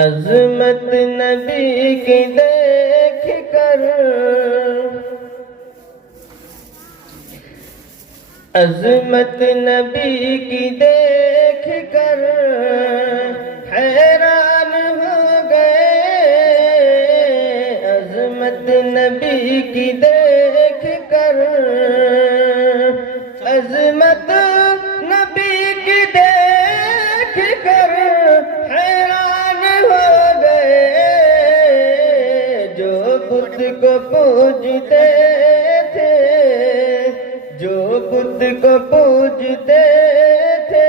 عظمت نبی کی دیکھ کر، عظمت نبی کی دیکھ کر حیران ہو گئے، عظمت نبی کی دیکھ کر، عظمت نبی کی دیکھ کر حیران ہو گئے، جو بت کو پوجتے تھے، جو بت کو پوجتے تھے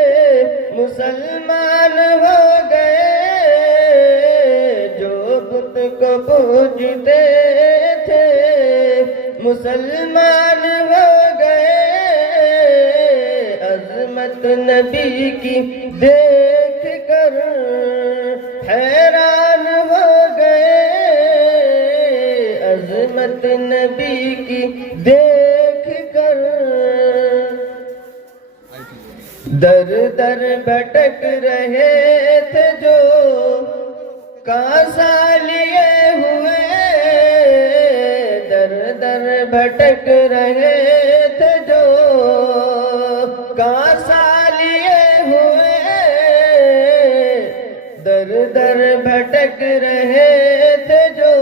مسلمان ہو گئے، جو بت کو پوجتے تھے مسلمان ہو گئے، عظمت نبی کی دیکھ کر حیران ہو گئے، عظمت نبی کی دیکھ کر، در در بھٹک رہے تھے جو کاسا لیے ہوئے، در در بھٹک رہے تھے جو کاسا لیے ہوئے، در در بھٹک رہے تھے جو،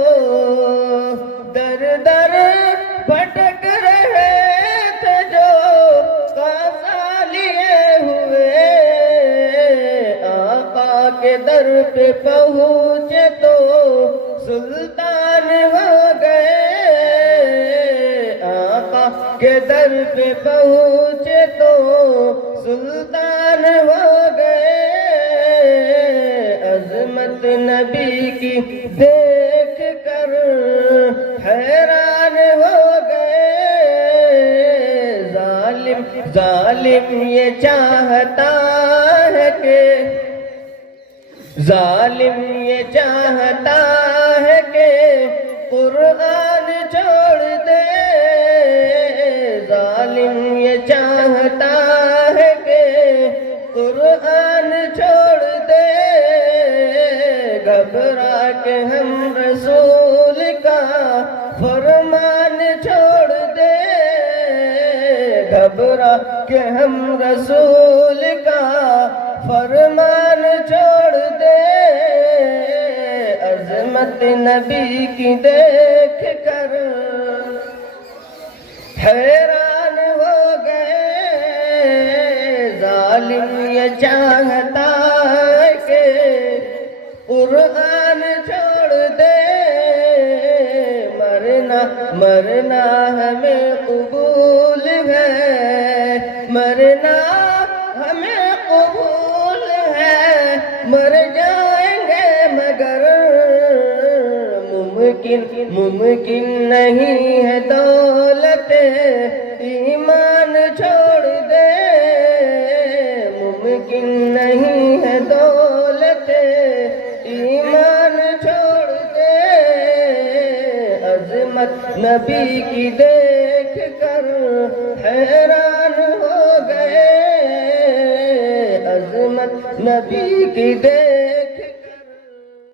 در در بھٹک رہے تھے جو کاسا لیے ہوئے، آقا کے در پہ پہنچے تو سلطان ہو گئے، آقا کے در پہ پہنچے تو سلطان ہو گئے، عظمت نبی کی دیکھ کر حیران ہو گئے، ظالم ظالم یہ چاہتا ہے کہ، ظالم یہ چاہتا ہے کہ قرآن چھوڑ دے، ظالم یہ چاہتا ہے کہ قرآن چھوڑ دے، گھبرا کے ہم رسول کا فرمان چھوڑ دے، گھبرا کے ہم رسول کا فرمان چھوڑ دے، عظمت نبی کی دیکھ کر حیران ہو گئے، ظالم یہ چاہتا ہے کہ قرآن چھوڑ دے، مرنا مرنا ہمیں قبول ہے، مرنا ہمیں قبول ہے، مر جائیں گے مگر ممکن نہیں ہے دولت ایمان چھوڑ دے، ممکن نہیں ہے دولت ایمان چھوڑ دے، عظمت نبی کی دیکھ کر حیران ہو گئے، عظمت نبی کی دیکھ